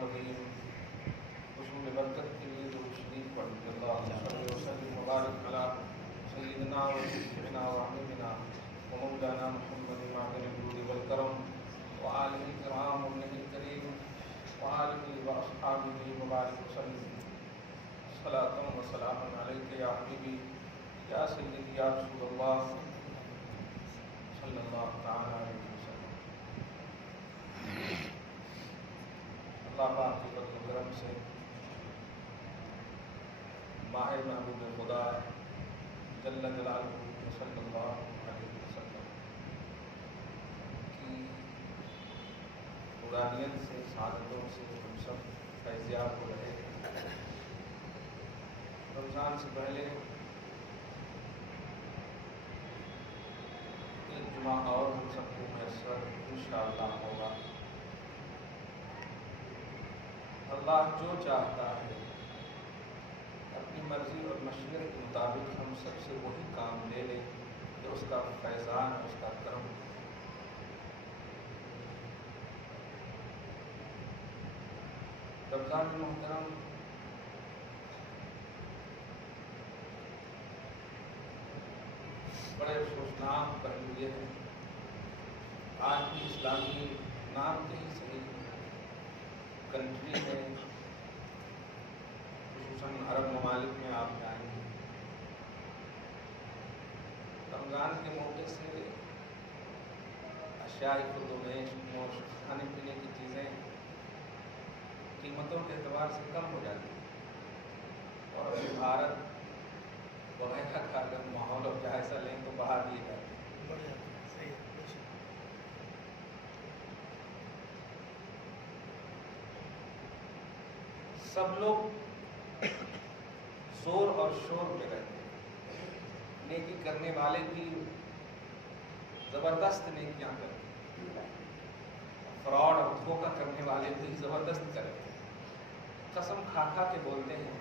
الرحیم حصول برکت کے لیے درود شریف پڑھیں اللہم صلی وسلم وبارک علی سیدنا و شفیعنا و حبیبنا و مولانا محمد معدن الجود والکرم وآلہ الکرام وابنہ الکریم وآلہ واصحابہ وبارک وسلم صلاۃ و سلام علیک یا حبیبی یا سیدی یا رسول اللہ صلی اللہ تعالی علیہ وسلم۔ اللہ پاک کی فضل و کرم سے ماہ محبوب خدا جل جلالہ صلی اللہ علیہ وسلم کی نورانیت سے سعادتوں سے ہم سب فیضیاب ہو رہے ہیں۔ رمضان سے پہلے ایک جمعہ اور ہم سب کو میسر انشاءاللہ ہوگا۔ اللہ جو چاہتا ہے اپنی مرضی اور مشیت کے مطابق ہم سب سے وہی کام لے لے جو اس کا فیضان ہے، اس کا کرم۔ رمضان محترم بڑے افسوسناک پہلو یہ ہے آج بھی اسلامی نام کے ہی صحیح کنٹری میں خصوصاً عرب ممالک میں آپ جائیں گے، رمضان کے موقع سے اشیاء خردوبیش کھانے پینے کی چیزیں قیمتوں کے اعتبار سے کم ہو جاتی ہیں، اور ابھی بھارت وغیرہ کا اگر ماحول اور جائزہ لیں تو باہر دیے جاتے ہیں۔ سب لوگ زور اور شور میں رہتے ہیں، نیکی کرنے والے بھی زبردست نیکیاں کرتے ہیں، فراڈ اور دھوکہ کرنے والے بھی زبردست کرتے ہیں، قسم کھا کھا کے بولتے ہیں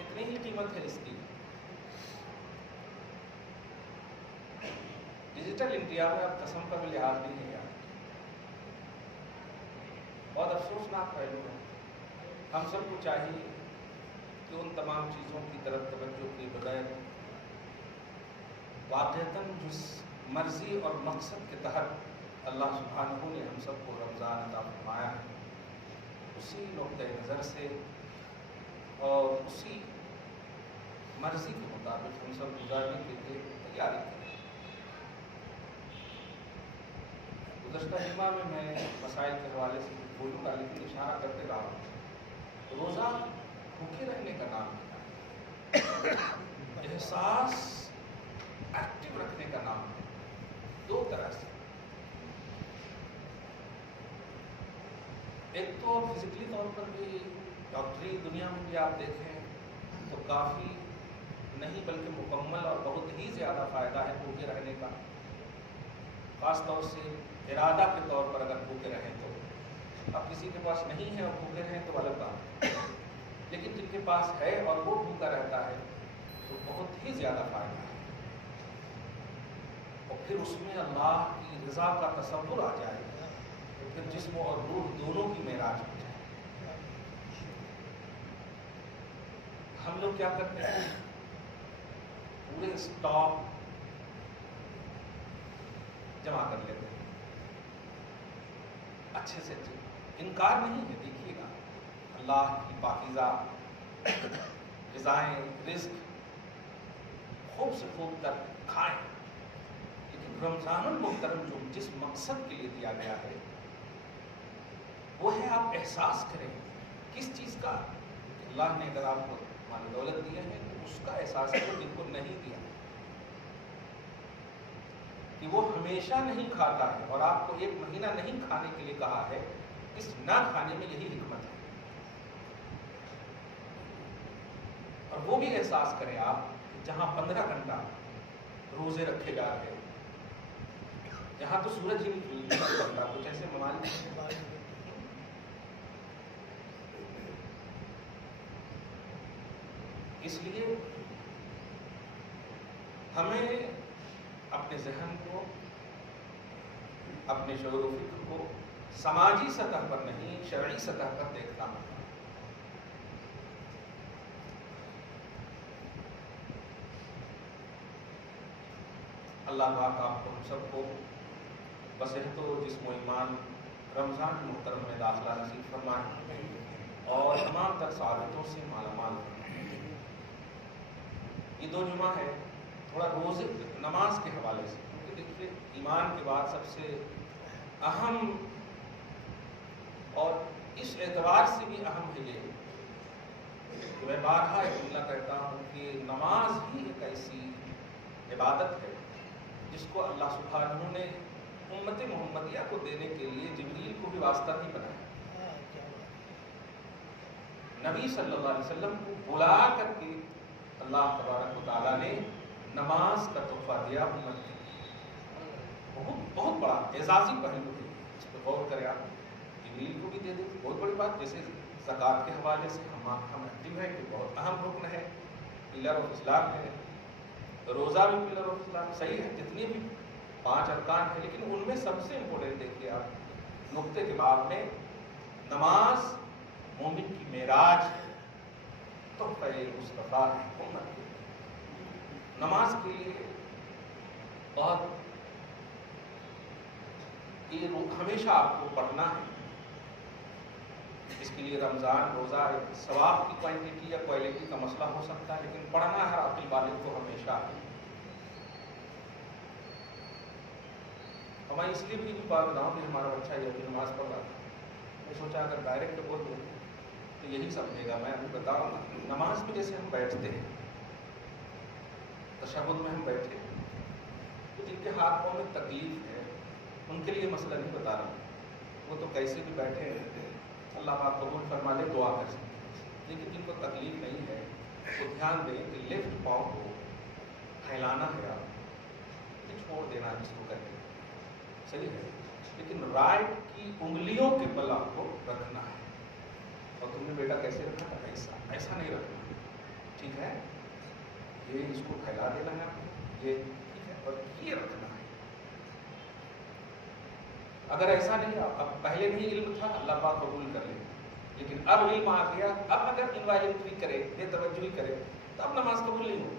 اتنی ہی قیمت ہے اس کی۔ ڈیجیٹل انڈیا میں اب قسم کا بھی لحاظ نہیں ہے یار، بہت افسوسناک پہلو ہے۔ ہم سب کو چاہیے کہ ان تمام چیزوں کی طرف توجہ کے بغیر واقعتاً جس مرضی اور مقصد کے تحت اللہ سبحانہ نے ہم سب کو رمضان عطا فرمایا ہے، اسی نقطۂ نظر سے اور اسی مرضی کے مطابق ہم سب گزارنے کے لیے تیاری کریں۔ گزشتہ جمعہ میں مسائل کے حوالے سے بولوں گا، لیکن اشارہ کرتے رہا ہوں روزہ بھوکے رہنے کا نام ہے، احساس ایکٹیو رکھنے کا نام ہے، دو طرح سے۔ ایک تو فزیکلی طور پر بھی ڈاکٹری دنیا میں بھی آپ دیکھیں تو کافی نہیں بلکہ مکمل اور بہت ہی زیادہ فائدہ ہے بھوکے رہنے کا، خاص طور سے ارادہ کے طور پر اگر بھوکے رہیں تو۔ اب کسی کے پاس نہیں ہے اور بھوکے رہیں تو الگ بات ہے، لیکن جن کے پاس ہے اور وہ بھوکا رہتا ہے تو بہت ہی زیادہ فائدہ ہے، اور پھر اس میں اللہ کی رضا کا تصور آ جائے تو پھر جسم اور روح دونوں کی معراج ہو جائے۔ ہم لوگ کیا کرتے ہیں پورے اسٹاک جمع کر لیتے ہیں، اچھے سے اچھے، انکار نہیں ہے، دیکھیے گا اللہ کی پاکیزہ غذائیں، رزق خوب سے خوب تر کھائیں، لیکن رمضان المحترم جو جس مقصد کے لیے دیا گیا ہے وہ ہے آپ احساس کریں کس چیز کا، اللہ نے اگر آپ کو مال دولت دیا ہے تو اس کا احساس کریں، جن کو نہیں دیا کہ وہ ہمیشہ نہیں کھاتا ہے اور آپ کو ایک مہینہ نہیں کھانے کے لیے کہا ہے، اس نہ کھانے میں یہی حکمت ہے۔ اور وہ بھی احساس کریں آپ جہاں 15 گھنٹہ روزے رکھے جا رہے ہیں، جہاں تو سورج ہی نہیں کھلتا، کچھ ایسے ممالک اس لیے ہمیں اپنے ذہن کو، اپنے شعور و فکر کو سماجی سطح پر نہیں شرعی سطح پر دیکھنا ہوگا۔ اللہ پاک آپ کو ہم سب کو بصحت و جسم و ایمان رمضان محترم میں داخلہ نصیب فرمائے اور تمام تر سعادتوں سے مالا مال فرمائے۔ یہ 2 جمعہ ہے تھوڑا روزے نماز کے حوالے سے، کیونکہ دیکھیے ایمان کے بعد سب سے اہم اور اس اعتبار سے بھی اہم ہے یہ کہ میں بارہا ایک جملہ کہتا ہوں کہ نماز ہی ایک ایسی عبادت ہے جس کو اللہ سبحانہ نے امت محمدیہ کو دینے کے لیے جبریل کو بھی واسطہ نہیں بنایا۔ نبی صلی اللہ علیہ وسلم کو بلا کر کے اللہ تبارک و تعالیٰ نے نماز کا تحفہ دیا امت کو۔ بہت بڑا اعزازی پہلو ہے، اس پہ غور کریں آپ۔ جبریل کو بھی دے دیں، بہت بڑی بات۔ جیسے زکوٰۃ کے حوالے سے ہم ایکٹیو ہیں کہ بہت اہم رکن ہے، پلر آف اسلام ہے۔ روزہ بھی پلر آف اسلام، صحیح ہے، جتنی بھی 5 ارکان ہیں، لیکن ان میں سب سے امپورٹنٹ دیکھیے آپ نقطے کے بعد میں نماز مومن کی معراج ہے، تحفہ مصطفیٰ ہے امت کے۔ نماز کے لیے بہت یہ ہمیشہ آپ کو پڑھنا ہے۔ اس کے لیے رمضان روزہ ثواب کی کوانٹٹی یا کوالٹی کا مسئلہ ہو سکتا ہے، لیکن پڑھنا ہے عقل والد کو ہمیشہ۔ میں اس لیے بھی بات بتاؤں کہ ہمارا بچہ یہ بھی نماز پڑھ رہا تھا، میں سوچا اگر ڈائریکٹ بول دوں تو یہی سمجھے گا۔ میں ابھی بتاؤں گا نماز میں جیسے ہم بیٹھتے ہیں، تشہد میں ہم بیٹھے، تو جن کے ہاتھ پاؤں میں تکلیف ہے ان کے لیے مسئلہ نہیں بتا رہا، وہ تو کیسے بھی بیٹھے ہیں، اللہ پاک قبول فرما لے، دعا کر سکتے ہیں۔ لیکن جن کو تکلیف نہیں ہے وہ دھیان دیں کہ لیفٹ پاؤں کو پھیلانا ہے، آپ چھوڑ دینا جس کو کہتے ہیں، صحیح ہے، لیکن رائٹ کی انگلیوں کے بل آپ کو رکھنا ہے۔ اور تم نے بیٹا کیسے رکھنا ہے؟ ایسا نہیں رکھنا، ٹھیک ہے؟ یہ اس کو پھیلا دینا ہے آپ کو، یہ ٹھیک ہے، اور یہ رکھنا ہے۔ اگر ایسا نہیں، اب پہلے نہیں علم تھا، اللہ پاک قبول کر لے، لیکن اب علم آ گیا، اب اگر انوائلنٹ کرے، بے توجہی کرے تو اب نماز قبول نہیں ہوگی۔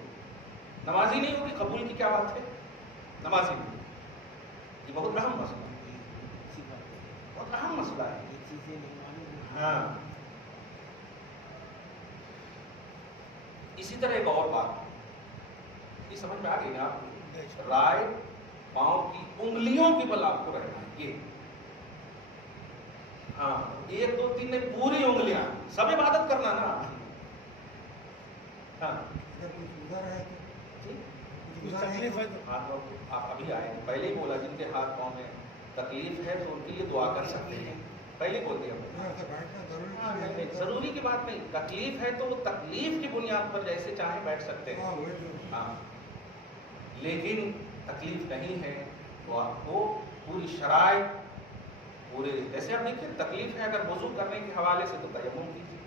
نماز ہی نہیں ہوگی، قبول کی کیا بات ہے؟ نماز ہی نہیں، یہ بہت اہم مسئلہ ہے، بہت اہم مسئلہ ہے۔ ہاں، اسی طرح ایک اور بات، یہ سمجھ میں آ گئی نا آپ؟ رائٹ پاؤں کی انگلیوں کے بل آپ کو رہنا ہے، یہ ہاں 1 2 3 نہیں، پوری انگلیاں، سب عبادت کرنا نا۔ ہاں آپ ابھی آئے، پہلے ہی بولا جن کے ہاتھ پاؤں میں تکلیف ہے تو ان کے لیے دعا کر سکتے ہیں، پہلے بول دیا۔ ضروری کی بات نہیں، تکلیف ہے تو وہ تکلیف کی بنیاد پر جیسے چاہیں بیٹھ سکتے ہیں، ہاں، لیکن تکلیف نہیں ہے تو آپ کو پوری شرائط پورے، جیسے آپ دیکھیں تکلیف ہے اگر وضو کرنے کے حوالے سے تو تیمم کیجیے،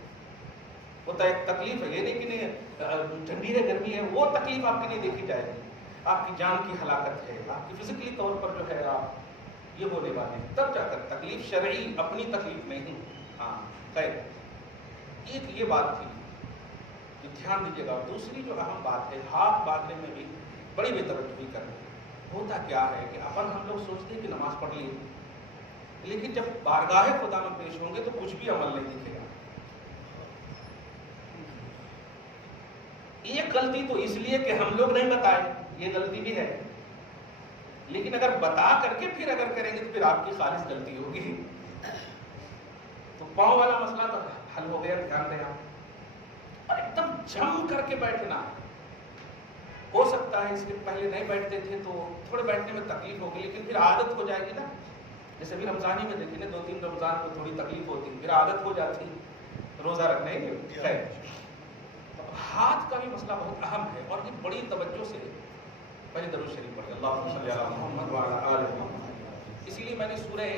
وہ تکلیف ہے، یہ نہیں کہ نہیں ٹھنڈی ہے گرمی ہے، وہ تکلیف آپ کی نہیں دیکھی جائے گی، آپ کی جان کی ہلاکت ہے، آپ کی فزیکلی طور پر جو ہے آپ یہ ہونے والے ہیں، تب جا کر تکلیف شرعی، اپنی تکلیف نہیں۔ ہاں خیر، ایک یہ بات تھی کہ دھیان دیجیے گا۔ دوسری جو اہم بات ہے، ہاتھ باندھنے میں بھی بڑی بے توجہی کرنا۔ ہوتا کیا ہے کہ ہم لوگ سوچتے ہیں کہ نماز پڑھ لی، لیکن جب بارگاہ خدا میں پیش ہوں گے تو کچھ بھی عمل نہیں دکھے گا۔ ایک غلطی تو اس لیے کہ ہم لوگ نہیں بتائے، یہ غلطی بھی ہے، لیکن اگر بتا کر کے پھر اگر کریں گے تو پھر آپ کی خالص غلطی ہوگی۔ تو پاؤں والا مسئلہ تو حل ہو گیا، دھیان دیں آپ، اور ایک دم جم کر کے بیٹھنا۔ ہو سکتا ہے اس کے پہلے نہیں بیٹھتے تھے تو تھوڑے بیٹھنے میں تکلیف ہوگی، لیکن پھر عادت ہو جائے گی نا۔ جیسے بھی رمضان ہی میں دیکھیں نا، 2 3 رمضان کو تھوڑی تکلیف ہوتی، پھر عادت ہو جاتی روزہ رکھنے کی۔ تو ہاتھ کا بھی مسئلہ بہت اہم ہے، اور یہ بڑی توجہ سے پہلے درود شریف پڑھیں، اللہم صلی علی محمد وعلی آل محمد۔ اسی لیے میں نے سورہ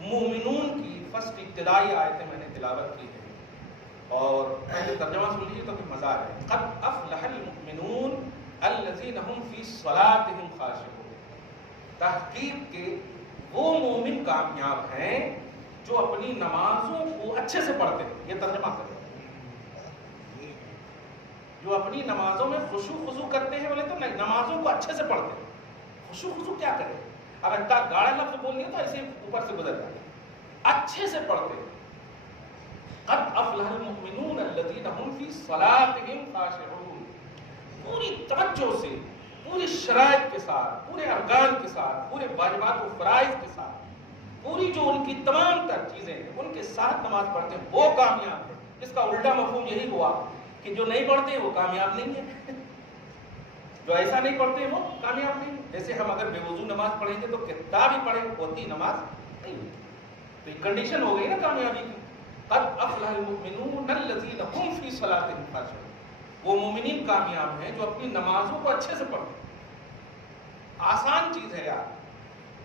مومنون کی فرسٹ ابتدائی آیتیں میں نے تلاوت کی ہے، اور پہلے ترجمہ سن لیجیے تو پھر مزہ آ جائے۔ قد افلح المؤمنون الذین هم فی صلاتهم خاشعون، تحقیق کے وہ مومن کامیاب ہیں جو اپنی نمازوں کو اچھے سے پڑھتے ہیں. یہ ترجمہ کریں. جو اپنی نمازوں میں خشوع خضوع کرتے ہیں بولے تو نہیں, نمازوں کو اچھے سے پڑھتے ہیں. خشوع خضوع کیا کرے؟ اب اتنا گاڑا لفظ بول لیا تو ایسے اوپر سے گزر جاتے. اچھے سے پڑھتے ہیں. قد افلح المؤمنون الذین هم فی صلاتهم خاشعون. پوری توجہ سے, پوری شرائط کے ساتھ, پورے ارکان کے ساتھ, پورے واجبات و فرائض کے ساتھ, پوری جو ان کی تمام تر چیزیں ہیں ان کے ساتھ نماز پڑھتے ہیں, وہ کامیاب ہے. اس کا الٹا مفہوم یہی ہوا کہ جو نہیں پڑھتے وہ کامیاب نہیں ہے. جو ایسا نہیں پڑھتے وہ کامیاب نہیں. جیسے ہم اگر بے وضو نماز پڑھیں گے تو کتنا بھی پڑھیں ہوتی نماز نہیں ہوتی. تو یہ کنڈیشن ہو گئی نا کامیابی کی. قد افلح المؤمنون الذین هم فی صلاتهم خاشعون. وہ مومنین کامیاب ہیں جو اپنی نمازوں کو اچھے سے پڑھتے ہیں. آسان چیز ہے یار,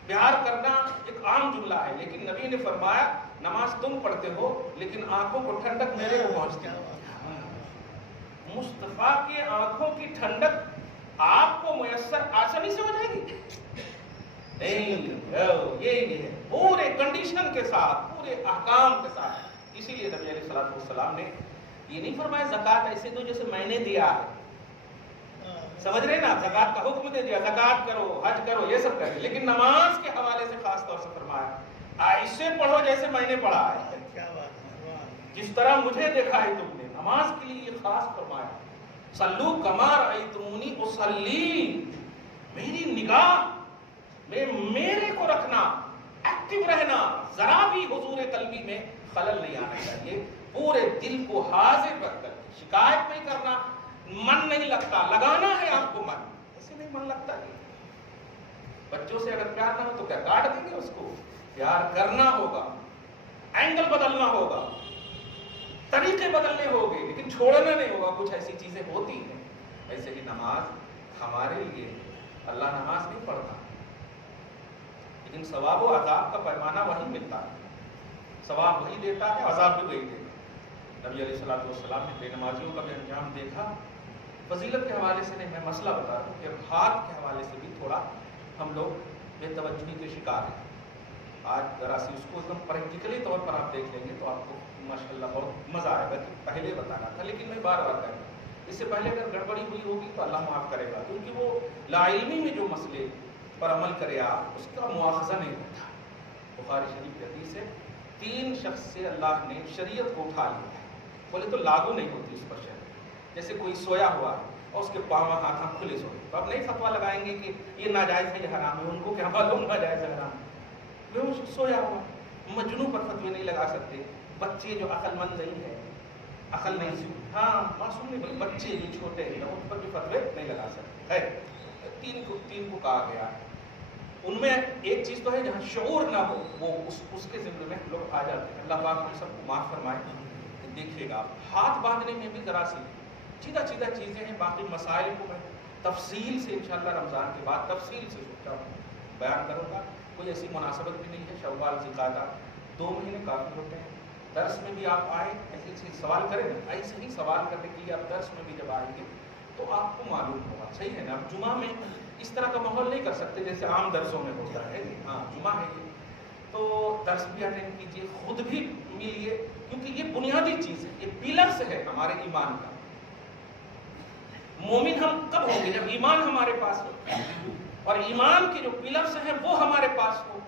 پیار کرنا ایک عام جملہ ہے, لیکن نبی نے فرمایا نماز تم پڑھتے ہو لیکن آنکھوں کو ٹھنڈک میرے کو پہنچتی ہے. مصطفیٰ کے آنکھوں کی ٹھنڈک آپ کو میسر آسانی سے ہو جائے گی نہیں. یہ ہے پورے کنڈیشن کے ساتھ, پورے احکام کے ساتھ. اسی لیے نبی علیہ الصلوۃ والسلام نے یہ نہیں فرمایا زکوٰۃ ایسے دو جیسے میں نے دیا ہے. سمجھ رہے نا, زکوٰۃ کا حکم دے دیا, زکوٰۃ کرو, حج کرو, یہ سب کرے, لیکن نماز کے حوالے سے خاص طور سے فرمایا ایسے پڑھو جیسے میں نے پڑھا ہے, جس طرح مجھے دیکھا ہے تم نے. نماز کے لیے یہ خاص فرمایا, صلو کما رأیتمونی اصلی. میری نگاہ میں میرے کو رکھنا, ایکٹیو رہنا, ذرا بھی حضور قلبی میں خلل نہیں آنا چاہیے. پورے دل کو حاضر رکھ کر, شکایت نہیں کرنا. من نہیں لگتا, لگانا ہے آپ کو من, ایسے نہیں من لگتا. بچوں سے اگر پیار نہ ہو تو کیا کاٹ دیں گے اس کو؟ پیار کرنا ہوگا, اینگل بدلنا ہوگا, طریقے بدلنے ہوں گے, لیکن چھوڑنا نہیں ہوگا. کچھ ایسی چیزیں ہوتی ہیں. ایسے ہی نماز ہمارے لیے, اللہ نماز نہیں پڑھتا لیکن ثواب و عذاب کا پیمانہ وہی ملتا ہے. ثواب وہی دیتا ہے, عذاب بھی وہی دیتا ہے. نبی علیہ الصلوۃ والسلام نے بے نمازیوں کا بھی انجام دیکھا. فضیلت کے حوالے سے نہیں, میں مسئلہ بتا دوں کہ ہاتھ کے حوالے سے بھی تھوڑا ہم لوگ بے توجہی کے شکار ہیں. آج ذرا سی اس کو ایک دم پریکٹیکلی طور پر آپ دیکھ لیں گے تو آپ کو ماشاءاللہ بہت مزہ آئے گا کہ پہلے بتانا تھا, لیکن میں بار بار کہوں اس سے پہلے اگر گڑبڑی ہوئی ہوگی تو اللہ معاف کرے گا, کیونکہ وہ لا علمی میں جو مسئلے پر عمل کرے آپ, اس کا مواخذہ نہیں ہوتا. بخاری شریف کی حدیث ہے, 3 شخص سے اللہ نے شریعت کو اٹھا لیا ہے, بولے تو لاگو نہیں ہوتی اس پر شریعت. جیسے کوئی سویا ہوا ہے اور اس کے پاؤں ہاتھ کھلے سوئے, تو اب نہیں فتوا لگائیں گے کہ یہ ناجائز ہے, یہ حرام ہے. ان کو کیا معلوم ناجائز ہے حرام ہے؟ وہ سویا ہوا, مجنوں پر فتوے نہیں لگا سکتے. بچے جو عقل مند نہیں ہے, عقل نہیں سی, ہاں معصوم نہیں, بچے جو چھوٹے ہیں ان پر بھی فتوے نہیں لگا سکتے ہے. 3 کو کہا گیا. ان میں ایک چیز تو ہے جہاں شعور نہ ہو, وہ اس کے ذمے میں لوگ آ جاتے ہیں. اللہ پاک ہم سب کو معاف فرمائے. دیکھیے گا ہاتھ باندھنے میں بھی ذرا سی سیدھا چیزیں ہیں. باقی مسائل کو میں تفصیل سے انشاءاللہ رمضان کے بعد تفصیل سے سوچتا ہوں بیان کروں گا. کوئی ایسی مناسبت بھی نہیں ہے. شوال ذوالقعدہ 2 مہینے کافی ہوتے ہیں. درس میں بھی آپ آئیں, ایسے سوال کریں نا, ایسے ہی سوال کرنے کے لیے آپ درس میں بھی جب آئیں گے تو آپ کو معلوم ہوگا. صحیح ہے نا. اب جمعہ میں اس طرح کا ماحول نہیں کر سکتے جیسے عام درسوں میں ہوتا ہے. ہاں جمعہ ہے یہ, تو درس بھی اٹینڈ کیجیے, خود بھی ملیے, کیونکہ یہ بنیادی چیز ہے, یہ پیلرز ہے ہمارے ایمان کا. مومن ہم کب ہوں گے؟ جب ایمان ہمارے پاس ہو, اور ایمان کے جو پیلرز ہیں وہ ہمارے پاس ہو,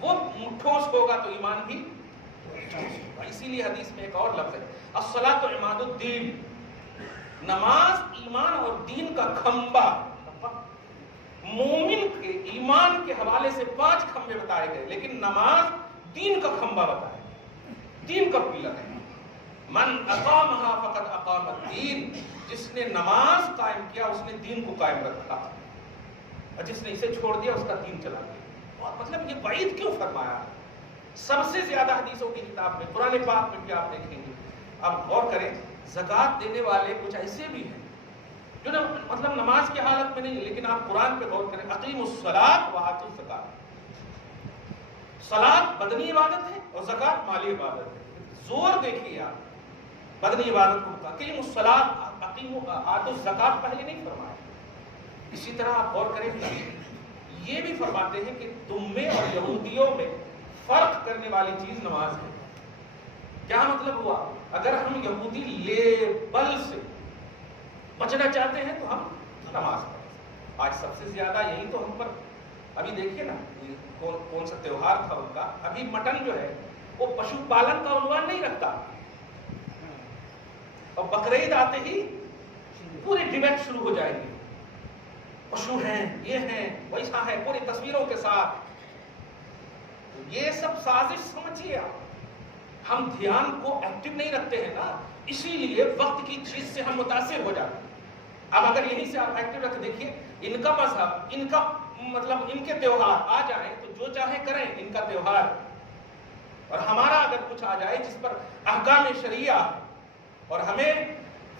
وہ ٹھوس ہوگا تو ایمان بھی ٹھوس ہوگا. اسی لیے حدیث میں ایک اور لفظ ہے, الصلاۃ عماد الدین. نماز ایمان اور دین کا کھمبا. مومن کے ایمان کے حوالے سے 5 کھمبے بتائے گئے, لیکن نماز دین کا کھمبا بتایا, دین کا پیلر ہے. من اقامها فقد اقام الدین. جس نے نماز قائم کیا اس نے دین کو قائم رکھا, اور جس نے اسے چھوڑ دیا اس کا دین چلا گیا. اور مطلب یہ وعید کیوں فرمایا؟ سب سے زیادہ حدیثوں کی کتاب میں, قرآن پاک میں بھی آپ دیکھیں گے. اب غور کریں, زکوٰۃ دینے والے کچھ ایسے بھی ہیں جو مطلب نماز کی حالت میں نہیں, لیکن آپ قرآن پہ غور کریں, اقیموا الصلاۃ وآتوا الزکاۃ. صلاۃ بدنی عبادت ہے اور زکوٰۃ مالی عبادت ہے. زور دیکھیے آپ, بدنی عبادت کو اقیموا الصلاۃ آتوا الزکاۃ پہلے نہیں فرمایا. اسی طرح آپ غور کریں, یہ بھی فرماتے ہیں کہ تم میں اور یہودیوں میں فرق کرنے والی چیز نماز ہے. کیا مطلب ہوا؟ اگر ہم یہودی لیبل سے بچنا چاہتے ہیں تو ہم نماز پڑھیں. آج سب سے زیادہ یہی تو ہم پر، ابھی دیکھیے نا کون سا تہوار تھا ان کا، ابھی مٹن جو ہے وہ پشو پالن کا عنوان نہیں رکھتا، اور بقرعید آتے ہی پوری ڈیبیٹ شروع ہو جائے گی، پشو ہیں، یہ ہیں، ویسا ہے، پوری تصویروں کے ساتھ. یہ سب سازش سمجھیے آپ. ہم دھیان کو ایکٹیو نہیں رکھتے ہیں نا، اسی لیے وقت کی چیز سے ہم متاثر ہو جاتے ہیں. اب اگر یہیں سے آپ ایکٹیو رکھ دیکھیے، ان کا مذہب، ان کا مطلب ان کے تہوار آ جائیں تو جو چاہے کریں، ان کا تہوار. اور ہمارا اگر کچھ آ جائے جس پر احکام شریعہ اور ہمیں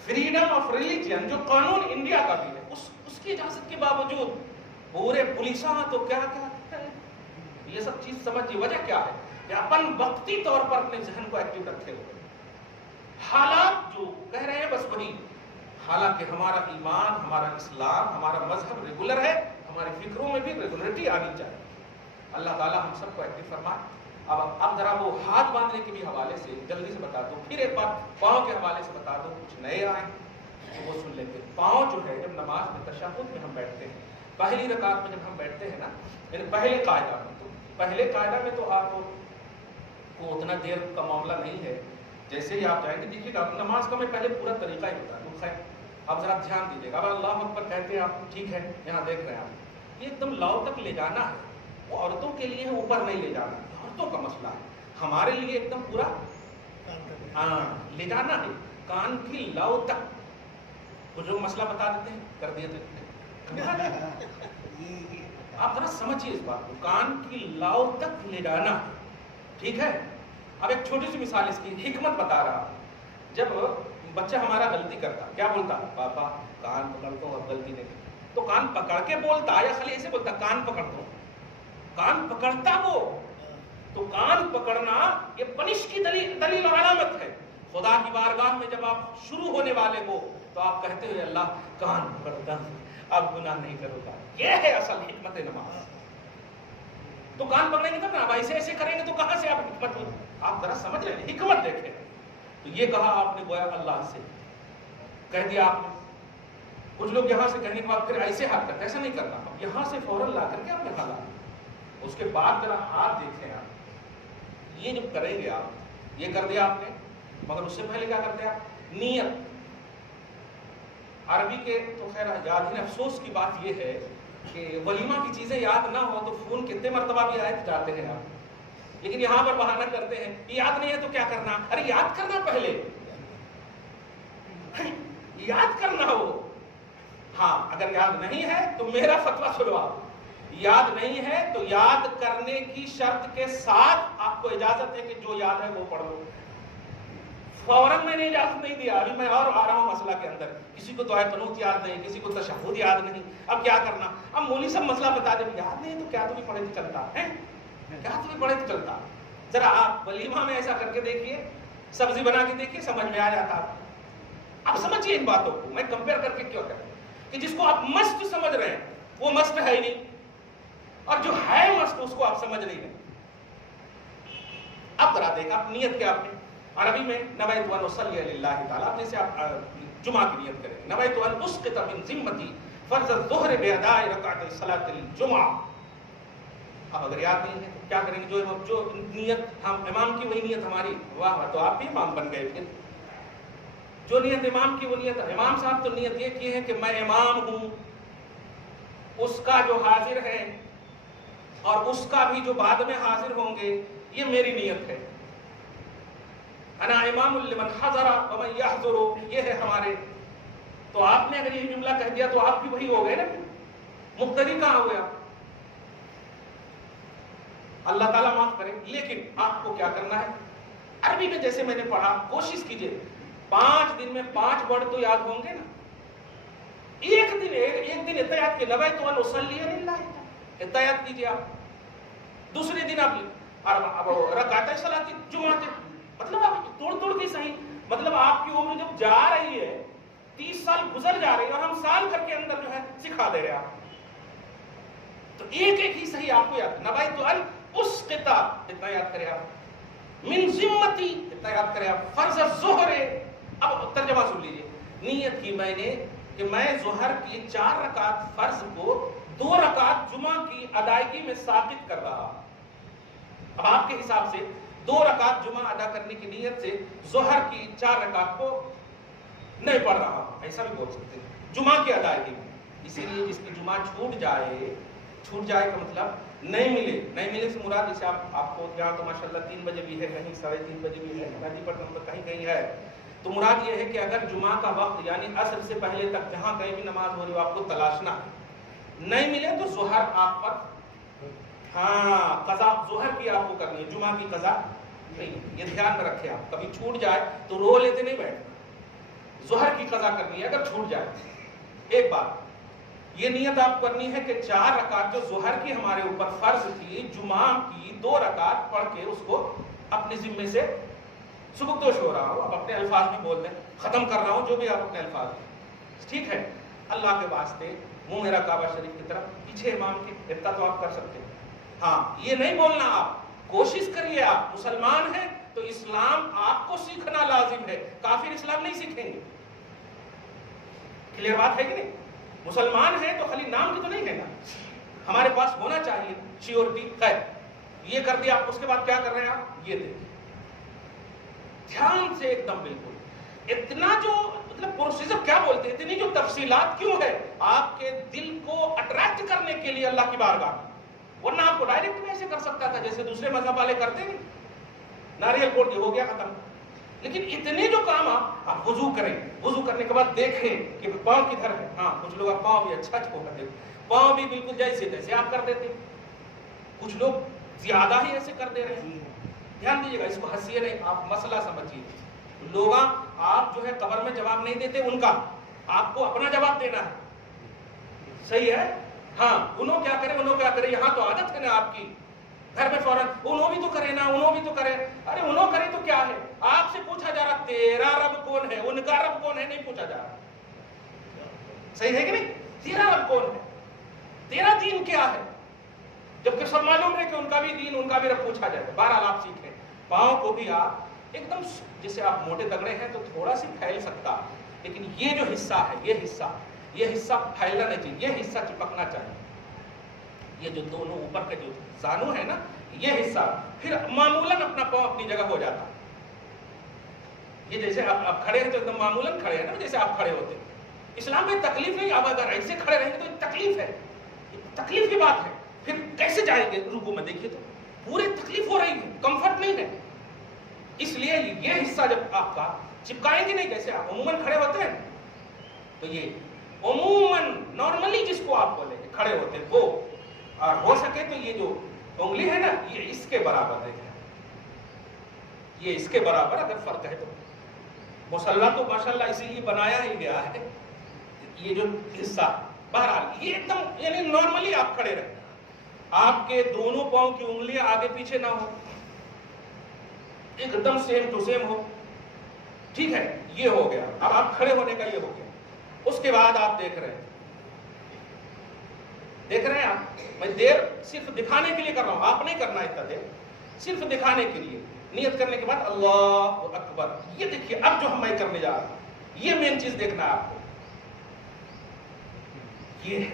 فریڈم آف ریلیجن جو قانون انڈیا کا بھی ہے اس کی اجازت کے باوجود پورے پولیساں تو کیا کیا ہے. یہ سب چیز سمجھیے وجہ کیا ہے کہ اپن وقتی طور پر اپنے ذہن کو ایکٹیو رکھے ہوئے، حالات جو کہہ رہے ہیں بس وہی. حالانکہ ہمارا ایمان، ہمارا اسلام، ہمارا مذہب ریگولر ہے، ہماری فکروں میں بھی ریگولرٹی آنی چاہیے. اللہ تعالیٰ ہم سب کو ایکٹیو فرمائے. اب ذرا وہ ہاتھ باندھنے کے بھی حوالے سے جلدی سے بتا دو، پھر ایک بار پاؤں کے حوالے سے بتا دو، کچھ نئے آئے تو وہ سن لیتے. پاؤں جو ہے جب نماز میں تشہد میں ہم بیٹھتے ہیں، پہلی رکعت میں جب ہم بیٹھتے ہیں نا، یعنی پہلے قاعدہ میں، تو پہلے قاعدہ میں تو آپ کو اتنا دیر کا معاملہ نہیں ہے. جیسے ہی آپ جائیں گے دیکھیے گا نماز کا میں پہلے پورا طریقہ ہی بتا دوں. خیر اب ذرا دھیان دیجیے گا. اب اللہ اکبر کہتے ہیں آپ، ٹھیک ہے، یہاں دیکھ رہے ہیں آپ، یہ ایک دم لاؤ تک لے جانا ہے. وہ عورتوں کے لیے اوپر نہیں لے جانا، عورتوں کا مسئلہ ہے. ہمارے لیے ایک دم پورا لے جانا ہے، کان کی لاؤ تک. وہ جو مسئلہ بتا دیتے ہیں کر دیا آپ ذرا سمجھیے اس بات کو، کان کی لاؤ تک لے جانا ہے. ٹھیک ہے. اب ایک چھوٹی سی مثال اس کی حکمت بتا رہا. جب بچہ ہمارا غلطی کرتا کیا بولتا؟ پاپا کان پکڑ دو، اب غلطی نہیں. تو کان پکڑ کے بولتا یا خالی ایسے بولتا کان پکڑ دو؟ کان پکڑتا وہ. تو کان پکڑنا یہ پنش کی دلیل اور علامت ہے. خدا کی بارگاہ میں جب آپ شروع ہونے والے ہو تو آپ کہتے ہوئے اللہ کان پکڑتا ہوں، اب گناہ نہیں کرو گا. یہ ہے اصل حکمت نماز. تو کان پکڑیں گے تب نا، اب ایسے ایسے کریں گے تو کہاں سے آپ حکمت ہو؟ آپ ذرا سمجھ رہے ہیں، حکمت دیکھیں. تو یہ کہا آپ نے گویا اللہ سے کہہ دیا آپ نے. کچھ لوگ یہاں سے کہنے کے بعد پھر ایسے ہاتھ کرتے، ایسا نہیں کرنا. اب یہاں سے فوراً لا کر کے آپ نے کھانا، اس کے بعد ذرا ہاتھ دیکھیں آپ. یہ جب کریں گے آپ، یہ کر دیا آپ نے، مگر اس سے پہلے کیا کرتے ہیں آپ؟ نیت. عربی کے تو خیر یاد ہی. افسوس کی بات یہ ہے کہ ولیمہ کی چیزیں یاد نہ ہو تو فون کتنے مرتبہ بھی آئے جاتے ہیں آپ، لیکن یہاں پر بہانہ کرتے ہیں یاد نہیں ہے تو کیا کرنا. ارے یاد کرنا پہلے، یاد کرنا ہو. ہاں اگر یاد نہیں ہے تو میرا فتویٰ سنو آپ، یاد نہیں ہے تو یاد کرنے کی شرط کے ساتھ آپ کو اجازت ہے کہ جو یاد ہے وہ پڑھ لو. فوراً میں نے اجازت نہیں دیا. ابھی میں اور آ رہا ہوں مسئلہ کے اندر. کسی کو دعائے قنوت یاد نہیں، کسی کو تشہد یاد نہیں. اب کیا کرنا؟ اب مولوی صاحب مسئلہ بتا دیں، یاد نہیں تو کیا تمہیں پڑھے تو چلتا ہے، کیا تمہیں پڑھے تو چلتا. ذرا آپ ولیمہ میں ایسا کر کے دیکھیے، سبزی بنا کے دیکھیے، سمجھ میں آ جاتا. اب سمجھیے ان باتوں کو. میں کمپیئر کر کے کیوں کروں کہ جس کو آپ مست سمجھ رہے ہیں وہ مست ہے ہی نہیں، اور جو ہے مست اس کو آپ سمجھ نہیں رہے. اب ذرا دیکھا آپ نیت کیا آپ نے عربی میں نویت ان اصلی للہ تعالیٰ. جیسے آپ جمعہ کی نیت کریں، نویت ان اسقط من ذمتی فرض الظہر باداء رکعت صلاۃ الجمعہ. اب اگر یاد نہیں ہے تو کیا کریں گے؟ جو نیت ہم امام کی وہی نیت ہماری. واہ تو آپ بھی امام بن گئے. پھر جو نیت امام کی وہ نیت. امام صاحب تو نیت یہ کی ہے کہ میں امام ہوں، اس کا جو حاضر ہے اور اس کا بھی جو بعد میں حاضر ہوں گے، یہ میری نیت ہے. انا امام لمن حضر ومن یحضر، یہ ہے ہمارے. تو آپ نے اگر یہ جملہ کہہ دیا تو آپ بھی وہی ہو گئے نا. مقتدی کہاں ہو گیا؟ اللہ تعالیٰ معاف کرے. لیکن آپ کو کیا کرنا ہے؟ عربی میں جیسے میں نے پڑھا، کوشش کیجئے 5 دن میں 5 ورڈ تو یاد ہوں گے نا. ایک دن اتیات کے نویت ان اصلی للہ اتیات کیجئے آپ. دوسرے دن آپ رکعتین صلاۃ الجمعہ، مطلب آپ توڑ کے صحیح، مطلب آپ کی عمر جب جا رہی ہے 30 سال گزر جا رہی ہے اور ہم سال کر کے اندر جو ہے سکھا دے رہے آپ. تو ایک ہی صحیح آپ کو یاد. نویت ان اس قطع اتنا یاد کریں آپ، من ذمتی اتنا یاد کریں آپ، فرض الظہر، اب ترجمہ سن لیجیے، نیت کی میں نے کہ میں ظہر کی 4 رکعت فرض کو 2 رکعت جمعہ کی ادائیگی میں ثابت کر رہا. اب آپ کے حساب سے 2 رکعت جمعہ ادا کرنے کی نیت سے ظہر کی 4 رکعت کو نہیں پڑھ رہا، ایسا بھی بول سکتے ہیں جمعہ کی ادائیگی میں. اسی لیے جس کی جمعہ چھوٹ جائے کا مطلب نہیں ملے سے مراد، جیسے آپ کو یہاں تو ماشاءاللہ 3 بجے بھی ہے، کہیں 3:30 بجے بھی ہے، مہدی پٹنم میں کہیں ہے، تو مراد یہ ہے کہ اگر جمعہ کا وقت یعنی عصر سے پہلے تک جہاں کہیں بھی نماز ہو رہی ہو آپ کو تلاشنا ہے، نہیں ملے تو ظہر آپ پر قضا ظہر کی آپ کو کرنی ہے، جمعہ کی قضا نہیں. یہ دھیان میں رکھے آپ، کبھی چھوٹ جائے تو رو لیتے نہیں بیٹھنا، ظہر کی قضا کرنی ہے اگر چھوٹ جائے. ایک بات یہ نیت آپ کرنی ہے کہ 4 رکعت جو ظہر کی ہمارے اوپر فرض تھی، جمعہ کی 2 رکعت پڑھ کے اس کو اپنے ذمے سے سبکدوش ہو رہا ہوں، اب اپنے الفاظ بھی بول دیں، ختم کر رہا ہوں جو بھی آپ اپنے الفاظ ہیں، ٹھیک ہے. اللہ کے واسطے منہ میرا کعبہ شریف کی طرف، پیچھے امام کے، اتنا تو آپ کر سکتے ہیں. ہاں یہ نہیں بولنا، آپ کوشش کریے، آپ مسلمان ہیں تو اسلام آپ کو سیکھنا لازم ہے، کافر اسلام نہیں سیکھیں گے. کلیئر بات ہے کہ نہیں؟ مسلمان ہیں تو خالی نام کی تو نہیں ہے نا، ہمارے پاس ہونا چاہیے شیورٹی. خیر یہ کر دیا آپ، اس کے بعد کیا کر رہے ہیں آپ، یہ دیکھیں دھیان سے ایک دم، بالکل اتنا جو مطلب پروسیجر کیا بولتے ہیں، اتنی جو تفصیلات کیوں ہے، آپ کے دل کو اٹریکٹ کرنے کے لیے اللہ کی بارگاہ میں. ورنہ آپ کو ڈائریکٹ بھی ایسے کر سکتا تھا جیسے دوسرے مذہب والے کرتے ہیں، ناریل کوٹ ہو گیا ختم. لیکن اتنے جو کام آپ وضو کریں، وضو کرنے کے بعد دیکھیں کہ پاؤں کدھر ہے. ہاں کچھ لوگ پاؤں بھی اچھا چھوڑ کر دیتے، پاؤں بھی بالکل جیسے تیسے آپ کر دیتے، کچھ لوگ زیادہ ہی ایسے کر دے رہے ہیں. دھیان دیجیے گا، اس کو ہنسیے نہیں، آپ مسئلہ سمجھیے. لوگ آپ جو ہے قبر میں جواب نہیں دیتے ان کا، آپ کو اپنا جواب دینا ہے، صحیح ہے. ہاں انہوں کیا کرے، یہاں تو عادت ہے نا آپ کی، گھر میں فوراً انہوں بھی تو کرے نا، انہوں بھی تو کرے. ارے انہوں کرے تو کیا ہے، آپ سے پوچھا جا رہا تیرا رب کون ہے، ان کا رب کون ہے نہیں پوچھا جا رہا. صحیح ہے کہ نہیں؟ تیرا رب کون ہے، تیرا دین کیا ہے، جبکہ سب معلوم ہے کہ ان کا بھی دین، ان کا بھی رب پوچھا جائے. بہرحال آپ سیکھیں. پاؤں کو بھی آپ ایک دم، جیسے آپ موٹے تگڑے ہیں تو تھوڑا سی پھیل سکتا، لیکن یہ جو حصہ ہے، یہ حصہ پھیلنا نہیں چاہیے، یہ حصہ چپکنا چاہیے. یہ جو دونوں اوپر کے جو زانو ہے نا، یہ حصہ پھر معمولاً اپنا پاؤں اپنی جگہ ہو جاتا. یہ جیسے آپ کھڑے ہیں تو ایک دم معمولاً کھڑے ہیں نا، جیسے آپ کھڑے ہوتے. اسلام میں تکلیف نہیں، اب اگر ایسے کھڑے رہیں گے تو تکلیف ہے، تکلیف کی بات ہے. پھر کیسے جائیں گے رکوع میں، دیکھیے تو پورے تکلیف ہو رہی ہے، کمفرٹ نہیں ہے. اس لیے یہ حصہ جب آپ کا چپکائیں گے نہیں، جیسے آپ عموماً کھڑے ہوتے ہیں تو یہ عموماً نارملی جس کو آپ بولیں گے کھڑے ہوتے ہیں وہ، اور ہو سکے تو یہ جو انگلی ہے نا یہ اس کے برابر دیکھیں، یہ اس کے برابر اگر فرق ہے تو. مسلح تو ماشاءاللہ اسی لیے بنایا ہی گیا ہے یہ جو حصہ. بہرحال یہ ایک دم یعنی نارملی آپ کھڑے رہیں، آپ کے دونوں پاؤں کی انگلیاں آگے پیچھے نہ ہو، ایک دم سیم ٹو سیم ہو. ٹھیک ہے، یہ ہو گیا. اب آپ کھڑے ہونے کا یہ ہو گیا. اس کے بعد آپ دیکھ رہے ہیں آپ، میں دیر صرف دکھانے کے لیے کر رہا ہوں، آپ نہیں کرنا اتنا دیر، صرف دکھانے کے لیے. نیت کرنے کے بعد اللہ اکبر. یہ دیکھیے اب جو میں کرنے جا رہا ہوں، یہ مین چیز دیکھنا ہے آپ کو. یہ ہے،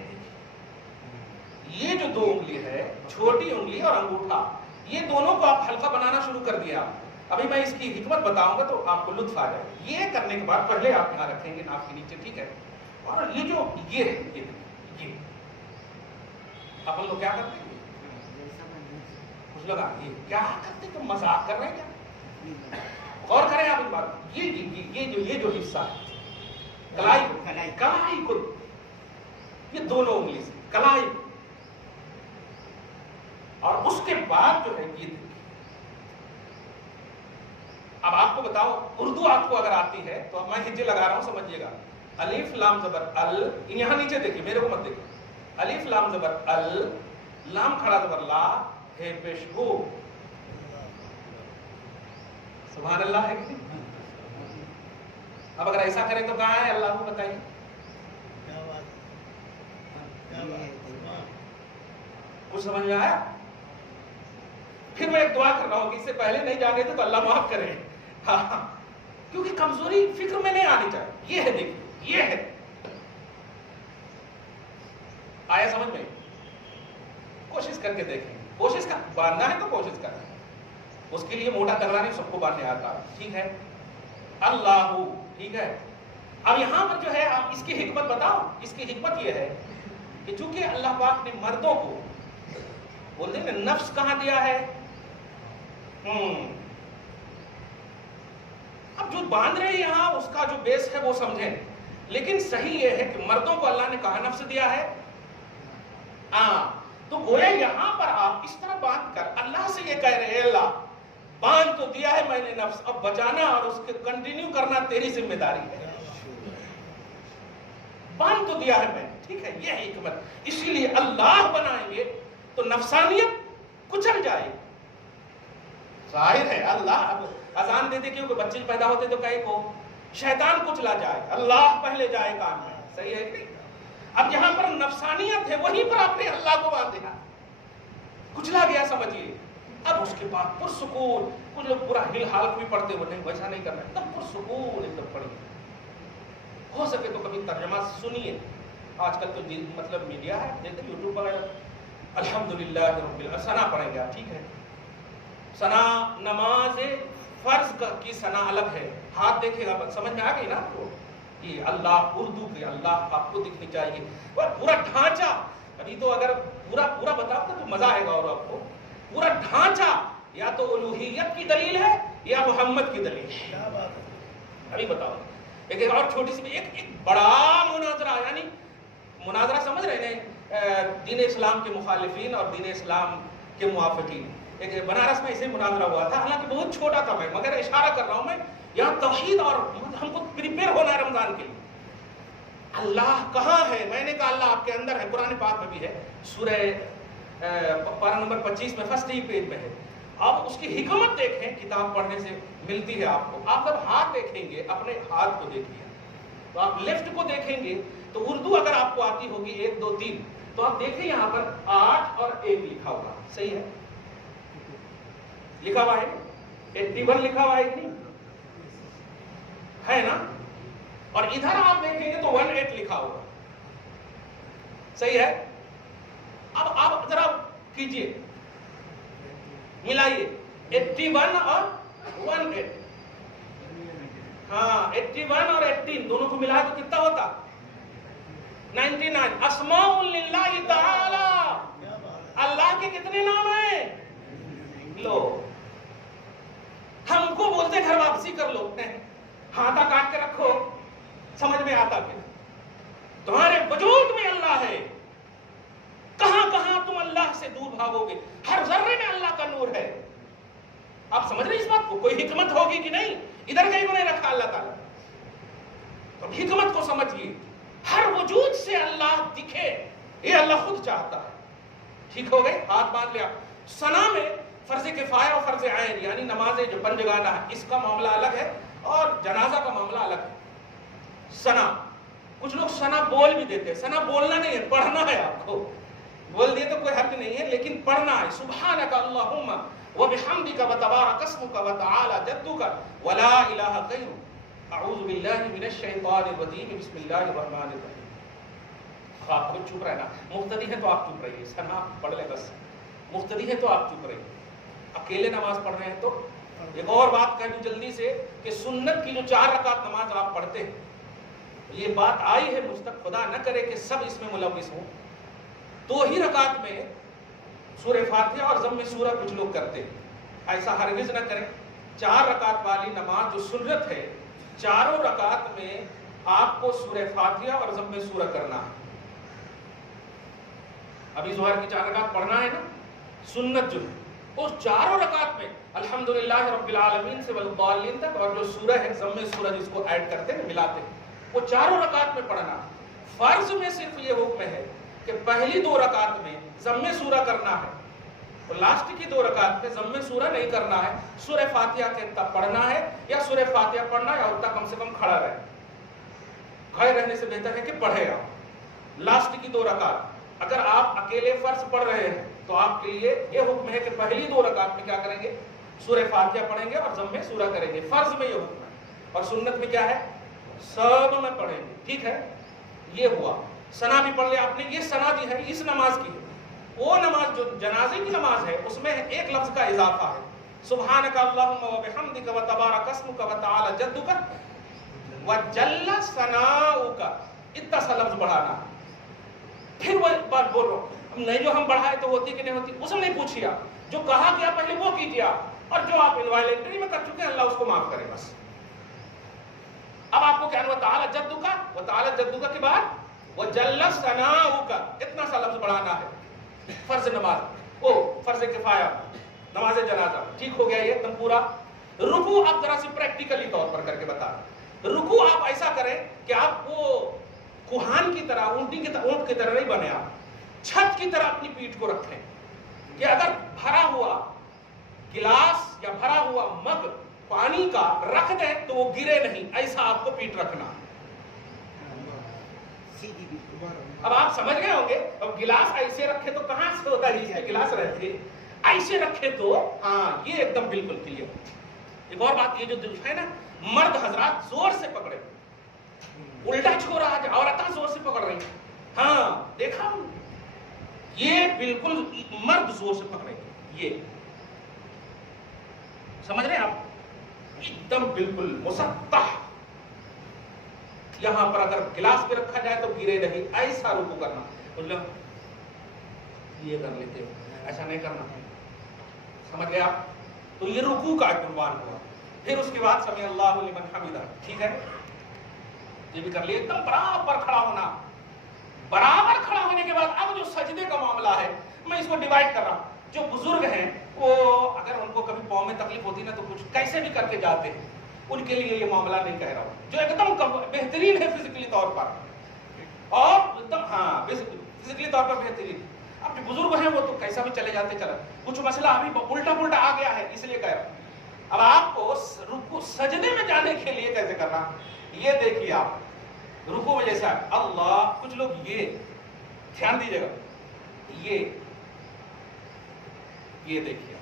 یہ جو 2 انگلی ہے، چھوٹی انگلی اور انگوٹھا، یہ دونوں کو آپ حلقہ بنانا شروع کر دیا. ابھی میں اس کی حکمت بتاؤں گا تو آپ کو لطف آ جائے. یہ کرنے کے بعد پہلے آپ یہاں رکھیں گے ناف کے نیچے، ٹھیک ہے. اور یہ جو یہ ہے، یہ اپن لوگ کیا کرتے ہیں، کچھ لوگ یہ کیا کرتے ہیں، تو مذاق کر رہے ہیں کیا؟ غور کریں آپ اس بات. یہ جو حصہ ہے کلائی کو، یہ دونوں انگلی سے کلائی، اور اس کے بعد جو ہے یہ. اب آپ کو بتاؤ، اردو آپ کو اگر آتی ہے تو میں ہجے لگا رہا ہوں، سمجھیے گا. الف لام زبر ال، یہاں نیچے دیکھیے، میرے کو مت دیکھیے. الف لام زبر ال، لام کھڑا زبر لا، ہے پیش ہو. سبحان اللہ ہے کہ نہیں؟ اب اگر ایسا کریں تو کہاں ہے اللہ کو بتائیے. کچھ سمجھ میں آیا؟ پھر میں ایک دعا کر رہا ہوں کہ اس سے پہلے نہیں جانے تھے تو اللہ معاف کرے. ہاں کیونکہ کمزوری فکر میں نہیں آنی چاہیے. یہ ہے دیکھیے، یہ ہے. آیا سمجھ میں؟ کوشش کر کے دیکھیں. کوشش کر باندھنا ہے تو کوشش کرنا ہے. اس کے لیے موٹا کرنا نہیں، سب کو باندھنے آتا ہے. ٹھیک ہے، اللہ. ٹھیک ہے. اب یہاں پر جو ہے آپ اس کی حکمت بتاؤ. اس کی حکمت یہ ہے کہ چونکہ اللہ پاک نے مردوں کو بولتے ہیں نفس کہاں دیا ہے. اب جو باندھ رہے ہیں یہاں اس کا جو بیس ہے وہ سمجھیں. لیکن صحیح یہ ہے کہ مردوں کو اللہ نے کہاں نفس دیا ہے. تو گویا یہاں پر آپ اس طرح باندھ کر اللہ سے یہ کہہ رہے ہیں اللہ باندھ تو دیا ہے میں نے نفس، اب بچانا اور اس کے کنٹینیو کرنا تیری ذمہ داری ہے. باندھ تو دیا ہے میں. ٹھیک ہے، یہ حکمت. اسی لیے اللہ بنائیں گے تو نفسانیت کچل جائے. ظاہر ہے اللہ اب اذان دیتے کیوں کہ بچے پیدا ہوتے تو کہیں کو شیطان کچلا جائے، اللہ پہلے جائے کام میں. صحیح ہے کہ نہیں؟ اب جہاں پر نفسانیت ہے وہیں پر آپ نے اللہ کو باندھ دیا، کچلا گیا سمجھیے. اب اس کے بعد پرسکون. کچھ لوگ پورا ہل حال بھی پڑھتے ہوئے نہیں ویسا نہیں کرنا، ایک دم پرسکون ایک دم پڑھیے. ہو سکے تو کبھی ترجمہ سنیے. آج کل تو مطلب میڈیا ہے، جیسے یوٹیوب وغیرہ. الحمدللہ رب العالمین ثنا پڑھیں گے آپ. ٹھیک ہے، ثنا نماز فرض کی ثنا الگ ہے. ہاتھ دیکھے گا سمجھ میں آ گئی نا آپ کو. یہ اللہ اردو کے اللہ آپ کو دکھنی چاہیے. وہ پورا ڈھانچہ ابھی تو اگر پورا بتاؤ تو مزہ آئے گا. اور آپ کو پورا ڈھانچہ یا تو الوہیت کی دلیل ہے یا محمد کی دلیل ہے. ابھی بتاؤ. ایک اور چھوٹی سی ایک بڑا مناظرہ، یعنی مناظرہ سمجھ رہے ہیں دین اسلام کے مخالفین اور دین اسلام کے موافقین. ایک بنارس میں اسے مناظرہ ہوا تھا، حالانکہ بہت چھوٹا تھا میں، مگر اشارہ کر رہا ہوں میں یہاں توحید اور ہم کو پریپیئر ہونا ہے رمضان کے لیے. اللہ کہاں ہے؟ میں نے کہا اللہ آپ کے اندر ہے. قرآن پاک میں بھی ہے، سورہ پارہ نمبر 25 میں فرسٹ ہی پیج میں ہے. آپ اس کی حکمت دیکھیں، کتاب پڑھنے سے ملتی ہے آپ کو. آپ جب ہاتھ دیکھیں گے اپنے ہاتھ کو دیکھیے، تو آپ لیفٹ کو دیکھیں گے تو اردو اگر آپ کو آتی ہوگی 1 2 3 تو آپ دیکھیں یہاں پر 8 اور 1 لکھا ہوگا. صحیح ہے، لکھا ہوا ہے. 81 لکھا ہوا ہے کہ نہیں ہے نا. اور ادھر آپ دیکھیں گے تو 18 لکھا ہوگا. صحیح ہے. اب آپ ذرا کیجئے، ملائیے 81 اور 18. ہاں 81 اور 18 دونوں کو ملا تو کتنا ہوتا؟ 99. اسماء للہ تعالی، اللہ کے کتنے نام ہیں؟ لو ہم کو بولتے گھر واپسی کر لو، ہاتھا کاٹ کے رکھو، سمجھ میں آتا پھر. تمہارے وجود میں اللہ ہے. کہاں کہاں تم اللہ سے دور بھاگو گے؟ ہر ذرے میں اللہ کا نور ہے. آپ سمجھ رہے اس بات کو؟ کوئی حکمت ہوگی کہ نہیں؟ ادھر کہیں نہیں رکھا اللہ تعالیٰ. تو حکمت کو سمجھیے. ہر وجود سے اللہ دکھے، یہ اللہ خود چاہتا ہے. ٹھیک ہو گئے؟ ہاتھ باندھ لیا. ثنا میں فرض کفایہ اور فرض عین، یعنی نمازیں جو پنج گانہ ہے اس کا معاملہ الگ ہے اور جنازہ کا معاملہ الگ ہے. ثنا کچھ لوگ ثنا بول بھی دیتے ہیں. ثنا بولنا نہیں ہے، پڑھنا ہے. آپ کو بول دیے تو کوئی حق نہیں ہے، لیکن پڑھنا ہے. سبحانک اللہم وبحمدک وتبارک اسمک وتعالی جدک ولا الہ غیرک اعوذ باللہ من الشیطان الرجیم بسم اللہ الرحمن الرحیم. آپ کو چپ رہنا. مقتدی ہے تو آپ چپ رہیے، ثنا پڑھ لے بس. مقتدی ہے تو آپ چپ رہیے. اکیلے نماز پڑھ رہے ہیں تو ایک اور بات کہہ دوں جلدی سے کہ سنت کی جو 4 رکعت نماز آپ پڑھتے ہیں، یہ بات آئی ہے مجھ تک، خدا نہ کرے کہ سب اس میں ملوث ہوں. 2 ہی رکعت میں سورہ فاتحہ اور ضم سورہ کچھ لوگ کرتے ہیں. ایسا ہرگز نہ کریں. 4 رکعت والی نماز جو سنت ہے، 4 رکعت میں آپ کو سورہ فاتحہ اور ضم سورہ کرنا ہے. ابھی ظہر کی 4 رکعت پڑھنا ہے نا، سنت جو ہے اس 4 رکعت میں الحمدللہ رب العالمین سے والضالین تک، اور جو سورہ ہے ضم سورہ جس کو ایڈ کرتے ہیں ملاتے ہیں، وہ 4 رکعت میں پڑھنا. فرض میں صرف یہ حکم ہے کہ پہلی 2 رکعت میں ضم سورہ کرنا ہے اور لاسٹ کی 2 رکعت میں ضم سورہ نہیں کرنا ہے. سورہ فاتحہ کے تب پڑھنا ہے، یا سورہ فاتحہ پڑھنا ہے یا اتنا کم سے کم کھڑا رہے. کھڑے رہنے سے بہتر ہے کہ پڑھے گا. لاسٹ کی 2 رکعت اگر آپ اکیلے فرض پڑھ رہے ہیں تو آپ کے لیے یہ حکم ہے کہ پہلی 2 رکعت میں کیا کریں گے؟ سورہ فاتحہ پڑھیں گے اور ضم میں سورہ کریں گے. فرض میں یہ حکم ہے. اور سنت میں کیا ہے؟ سب میں پڑھیں گے. ٹھیک ہے، یہ ہوا. ثنا بھی پڑھ لیا آپ نے. یہ ثنا بھی ہے اس نماز کی ہے. وہ نماز جو جنازے کی نماز ہے اس میں ایک لفظ کا اضافہ ہے. سبحانک اللہم و بحمدک و تبارک اسمک و تعالی جدک و جل ثناؤک. اتنا سا لفظ بڑھانا. پھر وہ بات بول رہا ہوں، نہیں جو ہم بڑھائے تو ہوتی کہ نہیں ہوتی اس نے پوچھیا. جو کہا گیا پہلے وہ کیجیے آپ، اور جو آپ انوائلنٹری میں کر چکے ہیں اللہ اس کو معاف کرے بس. اب آپ کو کیا و تعالی جدک و تعالی جدک کے بعد و جل ثناؤک اتنا سا لفظ بڑھانا ہے. فرض نماز، فرض کفایہ نماز جنازہ ٹھیک ہو گیا یہ ایک دم پورا. رکوع آپ ذرا سے پریکٹیکلی طور پر کر کے بتا. رکوع آپ ایسا کریں کہ آپ وہ کوہان کی طرح اونٹ کی طرح نہیں بنے. آپ چھت کی طرح اپنی پیٹھ کو رکھیں کہ اگر بھرا ہوا گلاس یا بھرا ہوا مگ پانی کا رکھ دیں تو وہ گرے نہیں. ایسا آپ کو پیٹھ رکھنا. اب آپ سمجھ گئے ہوں گے. اب گلاس ایسے رکھے تو کہاں سے ہوتا ہے؟ جس گلاس رکھے ایسے رکھے تو ہاں یہ ایک دم بالکل کلیئر. ایک اور بات، یہ جو ہے نا مرد حضرات زور سے پکڑے، الٹا چھوڑا ہے، عورتیں زور سے پکڑ رہی ہیں. ہاں دیکھا، یہ بالکل مرد زور سے پکڑے. یہ سمجھ رہے ہیں آپ؟ ایک دم بالکل مسطح. یہاں پر اگر گلاس پہ رکھا جائے تو گرے نہیں. ایسا رکوع کرنا. مطلب یہ کر لیتے ہو، ایسا نہیں کرنا. سمجھ گئے آپ؟ تو یہ رکوع کا قربان ہوا. پھر اس کے بعد سمع اللہ لمن حمدہ. ٹھیک ہے، یہ بھی کر لیا. ایک دم برابر کھڑا ہونا. برابر کھڑا ہونے کے بعد اب جو سجدے کا معاملہ ہے میں اس کو ڈیوائڈ کر رہا ہوں. جو بزرگ ہیں وہ اگر ان کو کبھی پاؤں میں تکلیف ہوتی نا تو کچھ کیسے بھی کر کے جاتے ہیں. ان کے لیے یہ معاملہ نہیں کہہ رہا ہوں. جو ایک دم بہترین ہے فزیکلی طور پر اور ایک دم ہاں فزیکلی طور پر بہترین. اب جو بزرگ ہیں وہ تو کیسا بھی چلے جاتے چلا. کچھ مسئلہ ابھی الٹا پلٹا آ گیا ہے اس لیے کہہ رہا ہوں. اب آپ کو رکوع سجدے میں جانے کے لیے کیسے کرنا یہ دیکھیے. آپ رکوع میں جیسا اللہ، کچھ لوگ یہ دھیان دیجیے گا، یہ دیکھیے.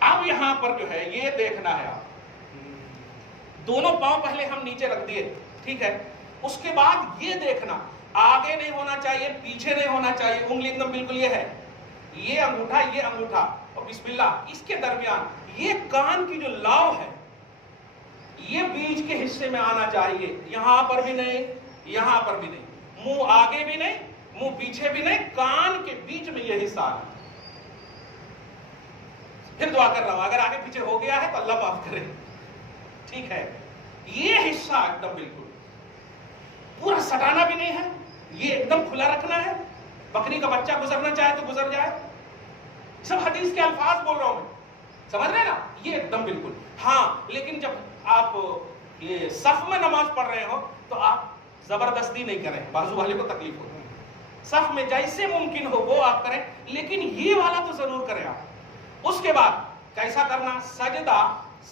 اب یہاں پر جو ہے یہ دیکھنا ہے. آپ دونوں پاؤں پہلے ہم نیچے رکھ دیے. ٹھیک ہے، اس کے بعد یہ دیکھنا آگے نہیں ہونا چاہیے، پیچھے نہیں ہونا چاہیے. انگلی ایک دم بالکل یہ ہے، یہ انگوٹھا اور بسم اللہ اس کے درمیان. یہ کان کی جو لاؤ ہے یہ بیچ کے حصے میں آنا چاہیے. یہاں پر بھی نہیں، یہاں پر بھی نہیں. منہ آگے بھی نہیں، منہ پیچھے بھی نہیں. کان کے بیچ میں یہ حصہ آنا. پھر دعا کر رہا ہوں اگر آگے پیچھے ہو گیا ہے تو اللہ معاف کرے. ٹھیک ہے، یہ حصہ ایک دم بالکل پورا سٹانا بھی نہیں ہے. یہ ایک دم کھلا رکھنا ہے. بکری کا بچہ گزرنا چاہے تو گزر جائے. سب حدیث کے الفاظ بول رہا ہوں میں، سمجھ رہے نا؟ یہ ایک دم بالکل. ہاں لیکن جب آپ یہ صف میں نماز پڑھ رہے ہو تو آپ زبردستی نہیں کریں، بازو والے کو تکلیف ہوتی ہے. صف میں جیسے ممکن ہو وہ آپ کریں، لیکن یہ والا تو ضرور کریں آپ. اس کے بعد کیسا کرنا؟ سجدہ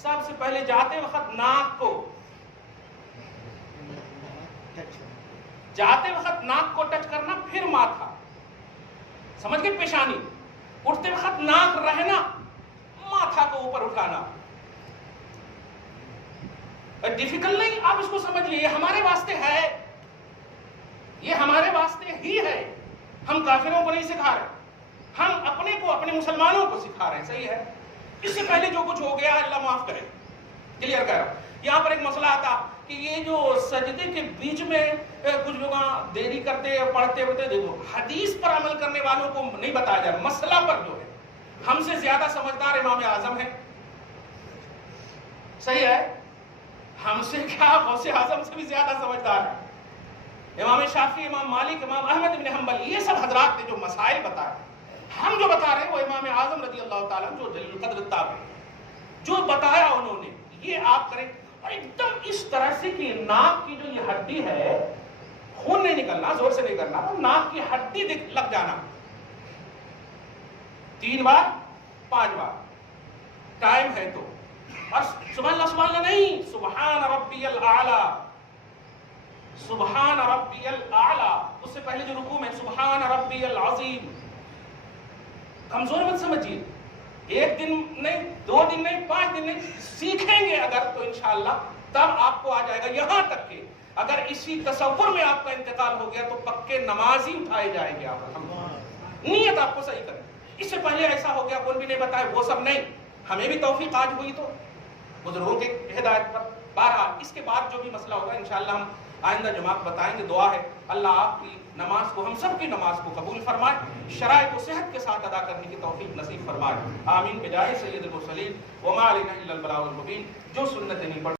سب سے پہلے جاتے وقت ناک کو ٹچ کرنا، پھر ماتھا. سمجھ گئے؟ پیشانی. اٹھتے وقت ناک رہنا، ماتھا کو اوپر اٹھانا. ڈیفیکلٹ نہیں، آپ اس کو سمجھیے. یہ ہمارے واسطے ہے، یہ ہمارے واسطے ہی ہے. ہم کافروں کو نہیں سکھا رہے، ہم اپنے کو، اپنے مسلمانوں کو سکھا رہے ہیں. صحیح ہے؟ اس سے پہلے جو کچھ ہو گیا اللہ معاف کرے. کلیئر کر رہا ہوں. یہاں پر ایک مسئلہ آتا کہ یہ جو سجدے کے بیچ میں کچھ لوگ دیری کرتے پڑھتے ہوتے، دیکھو حدیث پر عمل کرنے والوں کو نہیں بتایا جا رہا. مسئلہ پر جو ہے ہم سے زیادہ سمجھدار امام اعظم ہے. صحیح ہے؟ ہم سے کیا، غوث اعظم سے بھی زیادہ سمجھدار ہے. امام شافعی، امام مالک، امام احمد بن حنبل، یہ سب حضرات نے جو مسائل بتائے، ہم جو بتا رہے ہیں وہ امام اعظم رضی اللہ تعالیٰ جو جلیل القدر تابعی جو بتایا انہوں نے یہ آپ کریں. اور ایک دم اس طرح سے کہ ناک کی جو یہ ہڈی ہے، خون نہیں نکلنا، زور سے نہیں کرنا، ناک کی ہڈی لگ جانا. 3 بار 5 بار ٹائم ہے تو. اور سبحان اللہ نہیں، سبحان ربی الاعلی، سبحان ربی الاعلی. اس سے پہلے جو رکوع میں سبحان ربی العظیم، کمزور مت سمجھیے. ایک دن نہیں، 2 دن نہیں، 5 دن نہیں، سیکھیں گے اگر تو انشاءاللہ تب آپ کو آ جائے گا. یہاں تک کہ اگر اسی تصور میں آپ کا انتقال ہو گیا تو پکے نمازی اٹھائے جائیں گے آپ. نیت آپ کو صحیح کریں. اس سے پہلے ایسا ہو گیا کون بھی نہیں بتائے، وہ سب نہیں. ہمیں بھی توفیق آج ہوئی تو بزرگوں کے ہدایت پر. بہرحال اس کے بعد جو بھی مسئلہ ہوگا انشاءاللہ ہم آئندہ جماعت بتائیں گے. دعا ہے اللہ آپ کی نماز کو، ہم سب کی نماز کو قبول فرمائے، شرائط و صحت کے ساتھ ادا کرنے کی توفیق نصیب فرمائے. آمین بجائے سید المرسلین وما علینا الا البلاغ المبین. جو سنت نہیں پڑھ